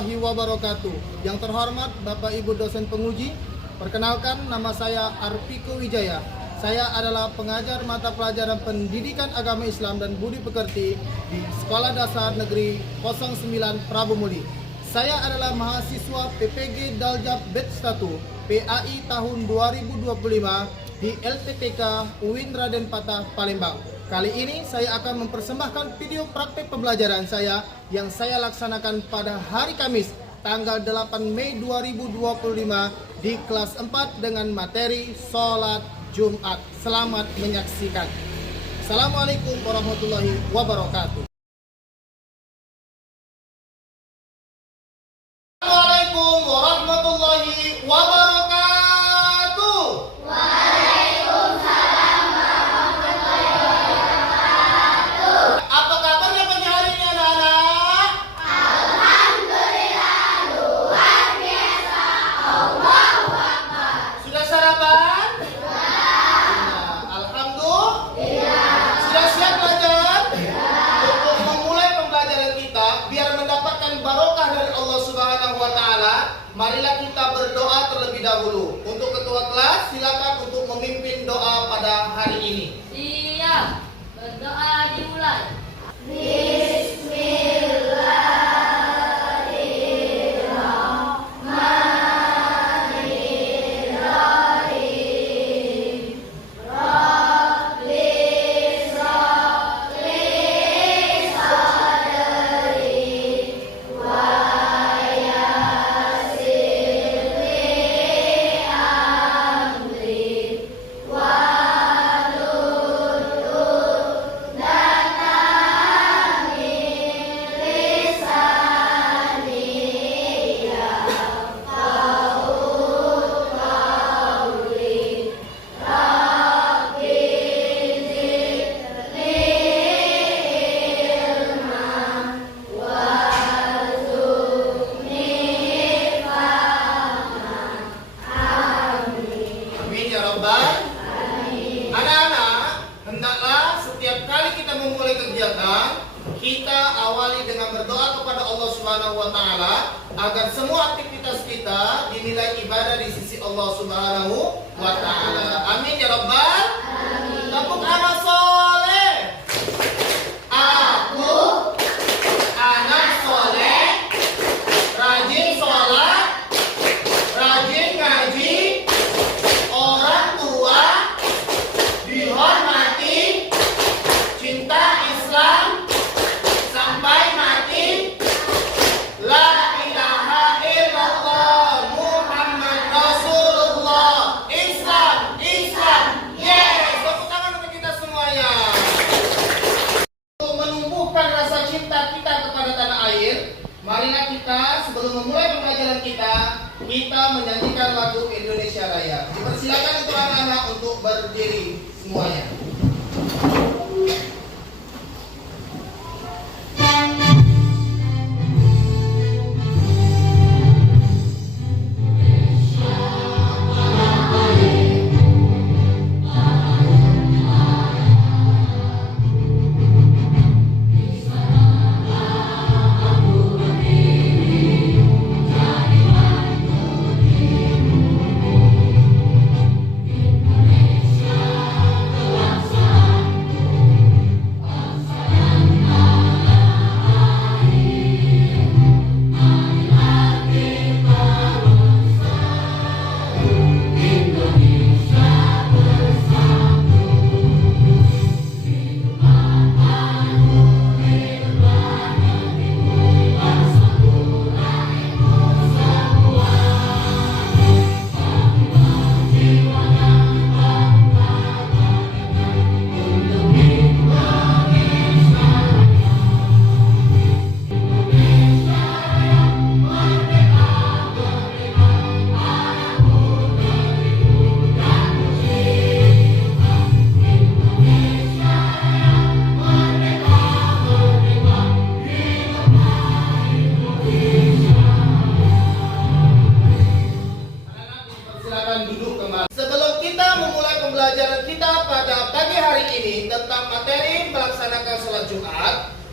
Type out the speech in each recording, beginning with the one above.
warahmatullahi wabarakatuh. Yang terhormat Bapak Ibu dosen penguji, perkenalkan nama saya Arpiko Wijaya. Saya adalah pengajar mata pelajaran Pendidikan Agama Islam dan Budi Pekerti di Sekolah Dasar Negeri 09 Prabu Muli. Saya adalah mahasiswa PPG Daljab Batch 1 PAI tahun 2025 di LTPK UIN Raden Patah, Palembang. Kali ini saya akan mempersembahkan video praktek pembelajaran saya yang saya laksanakan pada hari Kamis tanggal 8 Mei 2025 di kelas 4 dengan materi Sholat Jumat. Selamat menyaksikan. Assalamualaikum warahmatullahi wabarakatuh. Assalamualaikum warahmatullahi wabarakatuh. Apa kabarnya pagi hari ini anak-anak? Alhamdulillah luar biasa. Allahu Akbar. Sudah sarapan? Sudah. Alhamdulillah. Sudah siap belajar? Untuk memulai pembelajaran kita biar mendapatkan barokah dari Allah Subhanahu wa taala, marilah kita berdoa terlebih dahulu. Untuk ketua kelas silakan untuk memimpin doa pada hari ini. Siap. Berdoa dimulai. Kita awali dengan berdoa kepada Allah Subhanahu wa taala agar semua aktivitas kita dinilai ibadah di sisi Allah Subhanahu wa taala. Amin ya rabbal alamin. Tepuk anak soleh. Aku anak soleh, rajin sholat, rajin ngaji, orang tua dihormati, cinta Islam sampai mati, la ilaha illallah Muhammad Rasulullah. Islam, Islam, yes. Tepuk tangan untuk kita semuanya. Untuk menumbuhkan rasa cinta kita kepada tanah air, marilah kita sebelum memulai pembelajaran kita menyanyikan lagu Indonesia Raya. Dipersilakan untuk anak-anak untuk berdiri semuanya.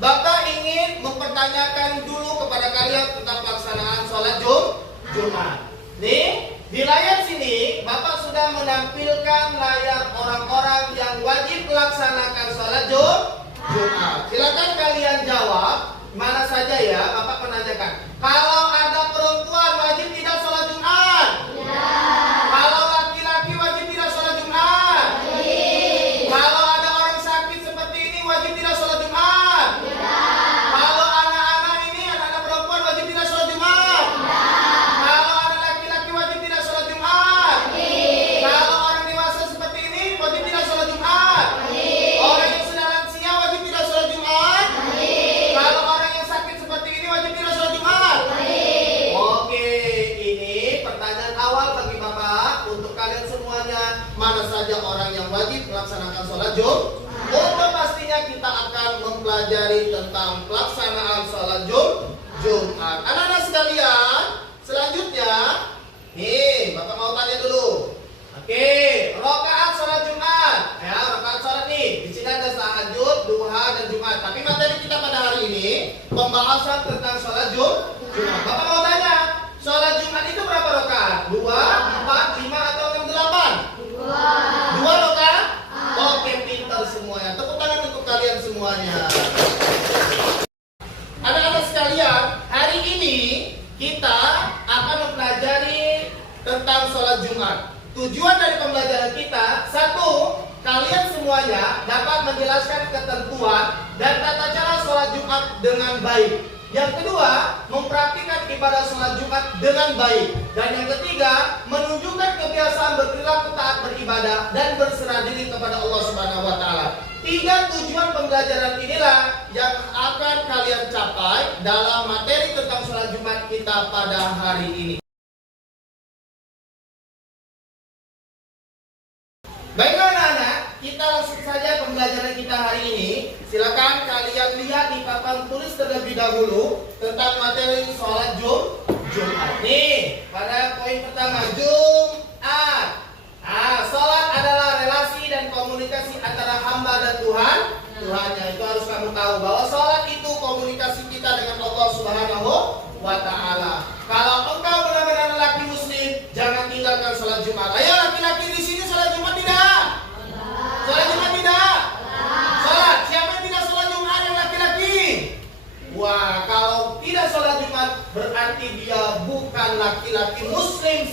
Bapak ingin mempertanyakan dulu kepada kalian tentang pelaksanaan sholat Jumat. Nih, di layar sini Bapak sudah menampilkan layar orang-orang yang wajib melaksanakan sholat Jumat. Silakan kalian jawab mana saja ya. Bapak menanyakan, kalau ada perempuan wajib tidak sholat Jumat? Kalau laki-laki wajib tidak sholat Jumat? Kalau ada orang sakit seperti ini wajib tidak sholat Jumat? Kalau anak-anak ini, anak-anak perempuan wajib tidak sholat Jumat? Kalau anak laki-laki wajib tidak sholat Jumat? Kalau orang dewasa seperti ini wajib tidak sholat Jumat? Orang yang sudah lansia wajib tidak sholat Jumat? Kalau orang yang sakit seperti ini wajib tidak sholat Jumat? Oke, ini pertanyaan awal bagi Bapak untuk kalian semuanya. Mana saja orang yang wajib melaksanakan sholat Jumat? Untuk pastinya kita akan mempelajari tentang pelaksanaan sholat Jumat. Anak-anak sekalian, selanjutnya, nih Bapak mau tanya dulu. Oke, rakaat sholat Jumat. Ya, rakaat sholat nih. Di sini ada tahajud, duha, dan Jumat. Tapi materi kita pada hari ini pembahasan tentang sholat Jumat. Bapak mau tanya, sholat Jumat itu berapa rakaat? 2, 4, 5 atau 6, 8? 2 rakaat? Oke, pintar semuanya. Tepuk tangan untuk kalian semuanya. Anak-anak sekalian, hari ini kita akan mempelajari tentang sholat Jumat. Tujuan dari pembelajaran kita, satu, kalian semuanya dapat menjelaskan ketentuan dan tata cara sholat Jumat dengan baik. Yang kedua, mempraktikkan ibadah sholat Jumat dengan baik. Dan yang ketiga, menunjukkan kebiasaan berperilaku taat beribadah dan berserah diri kepada Allah Subhanahu wa Ta'ala. 3 tujuan pembelajaran inilah yang akan kalian capai dalam materi tentang sholat Jumat kita pada hari ini. Baiklah anak-anak, kita langsung saja pembelajaran kita hari ini. Silakan kalian lihat di papan tulis terlebih dahulu tentang materi sholat Jumat. Nih, pada poin pertama, Jumat. Sholat adalah relasi dan komunikasi antara hamba dan Tuhannya. Itu harus kamu tahu bahwa sholat itu komunikasi kita dengan Allah Subhanahu wa Ta'ala. Kalau engkau benar-benar lelaki muslim, jangan tinggalkan sholat Jumat. Ayo laki-laki di sini sholat Jumat tidak? Sholat Jumat tidak? Sholat. Siapa yang tidak sholat Jumat yang laki-laki? Wah, kalau tidak sholat Jumat berarti dia bukan laki-laki muslim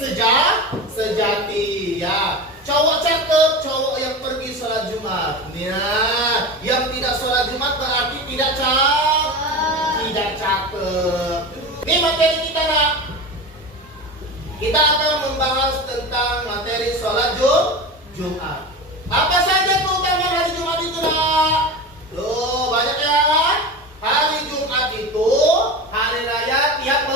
sejati ya. Cowok cakep, cowok yang pergi sholat Jumat. Nah, yang tidak sholat Jumat berarti tidak cakep. Ini materi kita nak. Kita akan membahas tentang materi sholat Jumat. Apa saja keutamaan hari Jumat itu nak? Loh, banyak ya kan? Hari Jumat itu hari raya tiap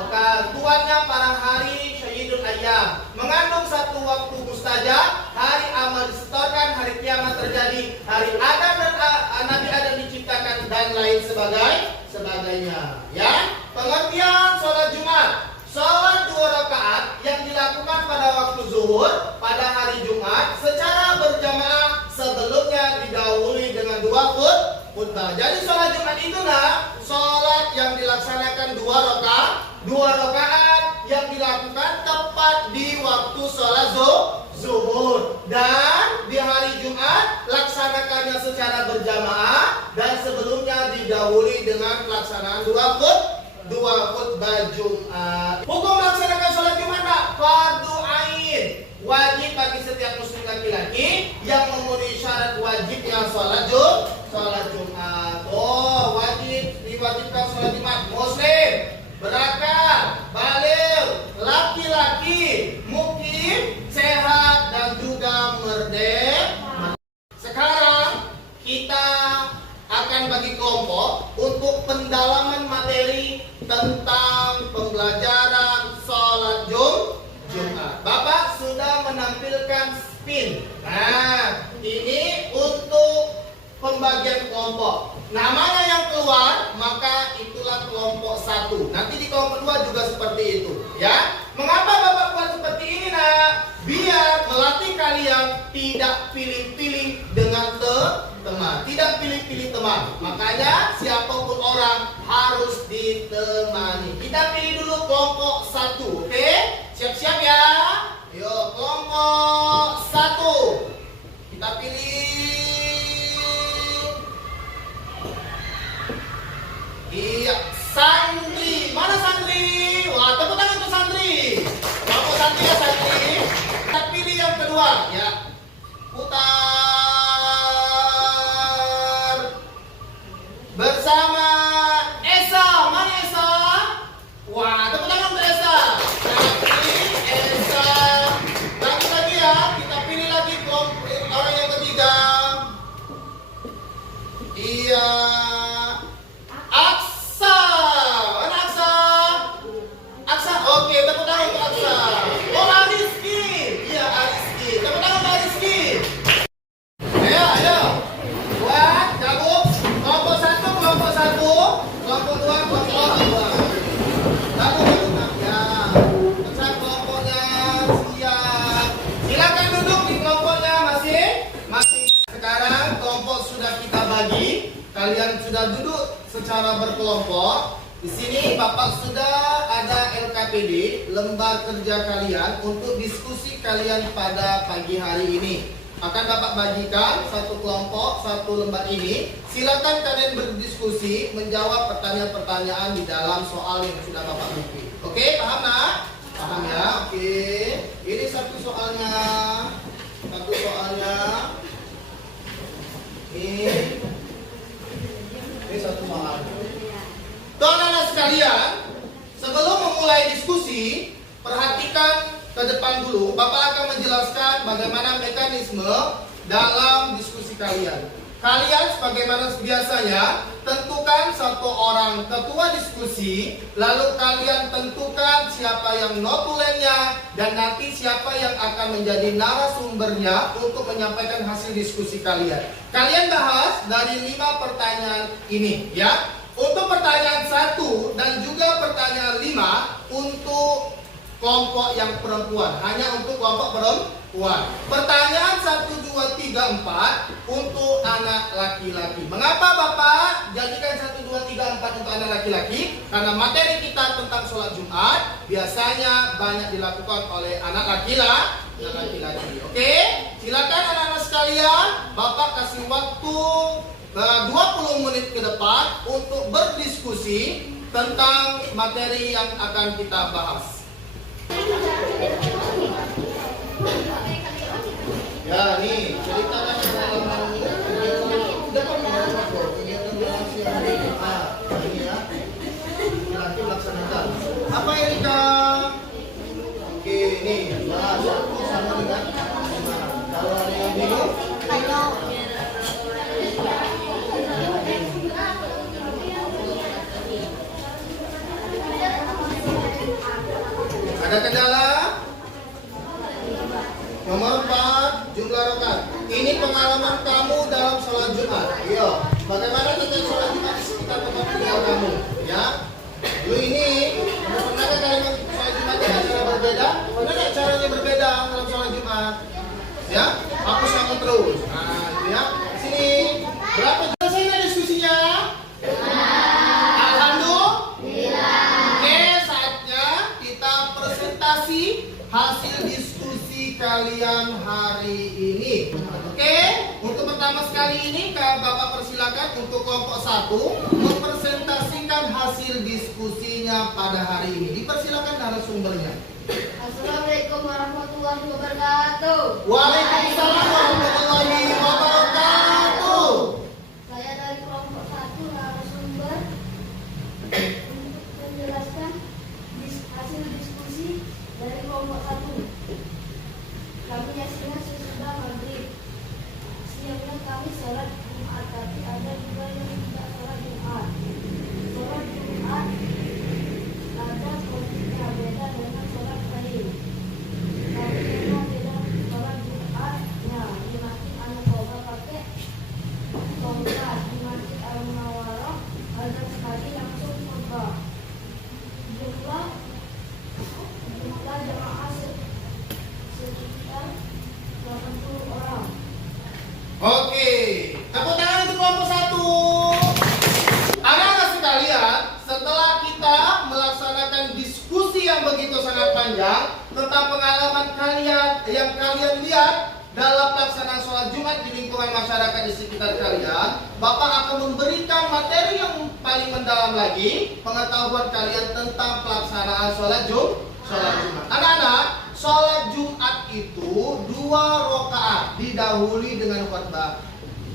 pekan. Tuannya para hari Syahidul Ayyam. Mengandung satu waktu mustajab, hari amal disetorkan, hari kiamat terjadi, hari Adam dan Nabi Adam diciptakan dan lain sebagainya. Ya, pengertian sholat Jumat. Sholat 2 rakaat yang dilakukan pada waktu zuhur pada hari Jumat secara berjamaah sebelumnya didahului dengan 2 khutbah. Jadi sholat Jumat itu nah, sholat yang dilaksanakan 2 rakaat yang dilakukan tepat di waktu sholat zuhur. Dan di hari Jumat laksanakannya secara berjamaah dan sebelumnya didahului dengan pelaksanaan 2 khutbah Jumat. Hukum melaksanakan sholat Jumat fardu ain, wajib bagi setiap muslim laki-laki yang memenuhi syarat wajibnya sholat Jumat. Oh, wajib diwajibkan sholat Jumat muslim, berakal, baligh, laki-laki, mukim, sehat dan juga merdeka. Sekarang kita akan bagi kelompok untuk pendalaman materi tentang pembelajaran sholat Jumat. Bapak sudah menampilkan spin. Nah, ini untuk pembagian kelompok. Namanya yang keluar, maka itulah kelompok 1. Nanti di kelompok 2 juga seperti itu, ya. Mengapa Bapak buat seperti ini, nak? Biar melatih kalian tidak pilih-pilih dengan teman. tidak pilih-pilih teman. Makanya siapapun orang harus ditemani. Kita pilih dulu kelompok 1, oke? Siap-siap ya. Yuk, kelompok 1. Kita pilih. Iya, Sandri. Mana Sandri? Wah, tepuk tangan untuk Sandri. Kelompok Sandri ya, Sandri. Kita pilih yang kedua, ya. Putar. Bersama Esa. Mana Esa? Wah, tepuk tangan untuk Esa. Kita pilih Esa. Lagi-lagi ya, kita pilih lagi kelompok orang yang ketiga. Iya. Aksa. Mana Aksa? Aksa. Oke, tepuk tangan untuk Aksa. Oh, Ariski. Iya, Ariski. Tepuk tangan untuk Ariski. Ayo, ayo. Buat gabung. Kelompok 1, kelompok 1. Kelompok 2, kelompok 2. Gabung. Ya. Pesan kelompoknya siap. Silakan duduk di kelompoknya masing-masing. Sekarang kelompok sudah kita bagi. Kalian sudah duduk secara berkelompok. Di sini Bapak sudah ada LKPD, lembar kerja kalian untuk diskusi kalian pada pagi hari ini. Akan Bapak bagikan satu kelompok, satu lembar ini. Silakan kalian berdiskusi, menjawab pertanyaan-pertanyaan di dalam soal yang sudah Bapak beri. Oke, paham nak? Paham ya? Oke. Ini satu soalnya. Satu soalnya. Ini satu soal. Anak-anak sekalian, sebelum memulai diskusi, perhatikan ke depan dulu. Bapak akan menjelaskan bagaimana mekanisme dalam diskusi kalian. Kalian sebagaimana biasanya tentukan satu orang ketua diskusi, lalu kalian tentukan siapa yang notulennya dan nanti siapa yang akan menjadi narasumbernya untuk menyampaikan hasil diskusi kalian. Kalian bahas dari 5 pertanyaan ini ya. Untuk pertanyaan 1 dan juga pertanyaan 5 untuk kelompok yang perempuan, hanya untuk kelompok perempuan. Pertanyaan 1, 2, 3, 4 untuk anak laki-laki. Mengapa Bapak jadikan 1, 2, 3, 4 untuk anak laki-laki? Karena materi kita tentang sholat Jumat biasanya banyak dilakukan oleh anak laki-laki. Oke, silakan anak-anak sekalian, Bapak kasih waktu 20 menit ke depan untuk berdiskusi tentang materi yang akan kita bahas. Ya, nih ceritakan pengalaman ini ya. Nanti laksanakan. Apa Erika? Oke, nih. Nah, satu sama dengan kalau ada yang bingung, ada kendala? Nomor 4, jumlah rakaat. Ini pengalaman kamu dalam sholat Jumat. Iya. Bagaimana tentang sholat Jumat di sekitar tempat tinggal kamu? Ya. Dulu ini, pernahkah kalian sholat Jumat dengan cara berbeda? Pernah nggak caranya berbeda dalam sholat Jumat? Ya. Hapus kamu terus. Nah, itu ya. Sini. Berapa selesai nggak diskusinya? Hasil diskusi kalian hari ini. Oke, untuk pertama sekali ini Bapak persilakan untuk kelompok 1 mempresentasikan hasil diskusinya pada hari ini. Dipersilakan narasumbernya. Assalamualaikum warahmatullahi wabarakatuh. Waalaikumsalam warahmatullahi wabarakatuh. Saya dari kelompok 1 narasumber untuk menjelaskan hasil diskusi dari kelompok 1. Kami yakinnya sesudah maghrib. Siangnya kami sholat Jumat, tapi ada juga yang tidak sholat Jumat. Sholat Jumat ada posisinya beda dengan sholat Karim. Kami memang beda sholat Jumatnya di Masjid An-Nabawi pakai tongkat, di Masjid Al-Munawwarah ada sekali langsung khutbah. Jumlah jemaah panjang tentang pengalaman kalian yang kalian lihat dalam pelaksanaan sholat Jumat di lingkungan masyarakat di sekitar kalian. Bapak akan memberikan materi yang paling mendalam lagi, pengetahuan kalian tentang pelaksanaan sholat Jumat. Anak-anak, sholat Jumat itu 2 rakaat didahului dengan khutbah.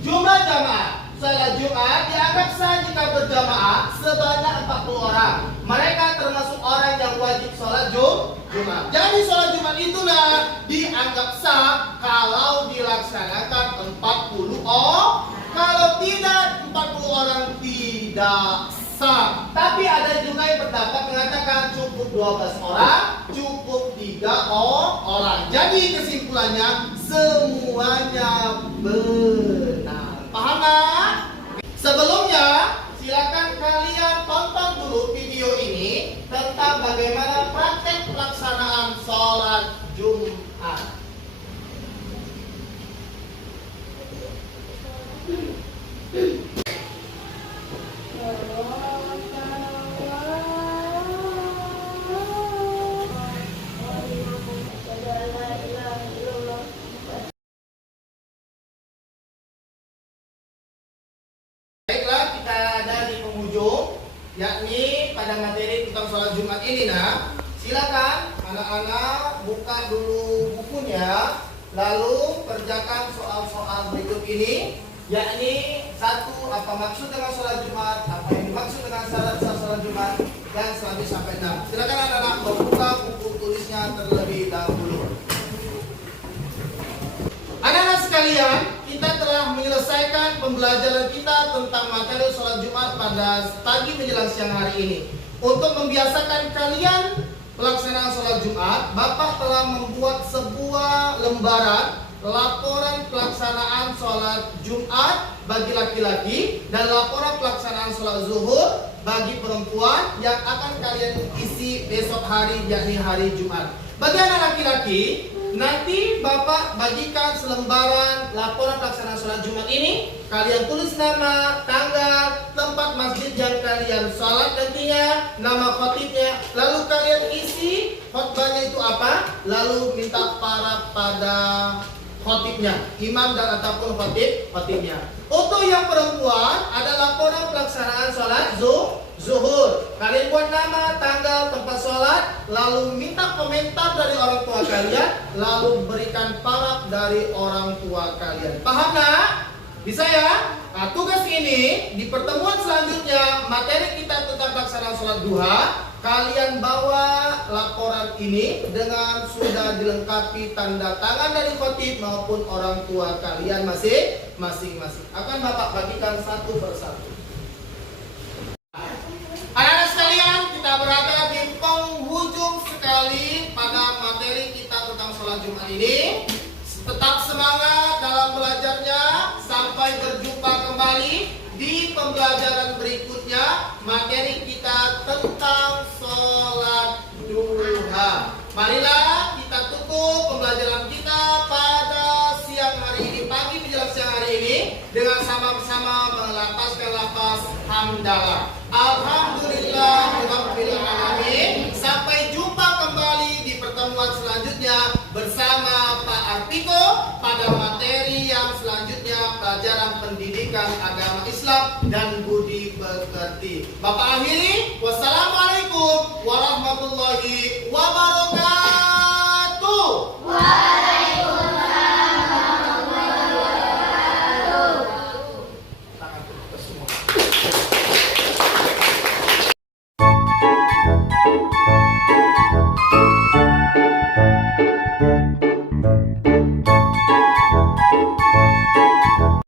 Jumlah jamaah sholat Jumat dianggap sah jika berjamaah sebanyak 40 orang. Mereka termasuk orang yang wajib sholat Jumat. Jadi sholat Jumat itulah dianggap sah kalau dilaksanakan 40 orang. Kalau tidak 40 orang tidak sah. Tapi ada juga yang berpendapat mengatakan cukup 12 orang, cukup 3 orang. Jadi kesimpulannya semuanya benar. Paham kan? Sebelumnya silakan kalian tonton dulu video ini tentang bagaimana praktek pelaksanaan sholat Jumat. Baiklah, kita ada di penghujung, yakni pada materi tentang sholat Jumat ini. Nah, silakan anak-anak buka dulu bukunya, lalu kerjakan soal-soal berikut ini, yakni 1. Apa maksud dengan sholat Jumat, apa yang dimaksud dengan syarat sah sholat Jumat, dan selanjutnya sampai 6. Silakan anak-anak membuka buku tulisnya terlebih dahulu. Anak-anak sekalian, kita telah menyelesaikan pembelajaran kita tentang materi sholat Jumat pada pagi menjelang siang hari ini. Untuk membiasakan kalian pelaksanaan sholat Jumat, Bapak telah membuat sebuah lembaran laporan pelaksanaan sholat Jumat bagi laki-laki dan laporan pelaksanaan sholat zuhur bagi perempuan yang akan kalian isi besok hari, yakni hari Jumat. Bagi anak laki-laki, nanti Bapak bagikan selembaran laporan pelaksanaan sholat Jumat ini. Kalian tulis nama, tanggal, tempat masjid yang kalian sholat nantinya, nama khotibnya. Lalu kalian isi khotbahnya itu apa, lalu minta para pada khotibnya, imam dan ataupun khotibnya. Untuk yang perempuan ada laporan pelaksanaan sholat zuhur. Kalian buat nama, tanggal, tempat sholat, lalu minta komentar dari orang tua kalian, lalu berikan paraf dari orang tua kalian. Paham nak? Bisa ya? Nah, tugas ini di pertemuan selanjutnya materi kita tentang pelaksanaan sholat duha. Kalian bawa laporan ini dengan sudah dilengkapi tanda tangan dari khotib maupun orang tua kalian masing-masing. Akan Bapak bagikan satu persatu. Anak-anak sekalian, kita berada di penghujung sekali pada materi kita tentang sholat Jumat ini. Tetap semangat dalam belajarnya. Sampai berjumpa kembali di pembelajaran berikutnya. Materi kita tentang sholat duha. Marilah kita tutup pembelajaran kita pada siang hari ini, pagi menjelang siang hari ini, dengan sama-sama melafazkan lafaz hamdalah. Alhamdulillahirabbil alamin. Sampai jumpa kembali di pertemuan selanjutnya bersama Pak Arpiko pada materi yang selanjutnya, pelajaran pendidikan agama Islam dan budi pekerti. Bapak akhiri, wassalamualaikum warahmatullahi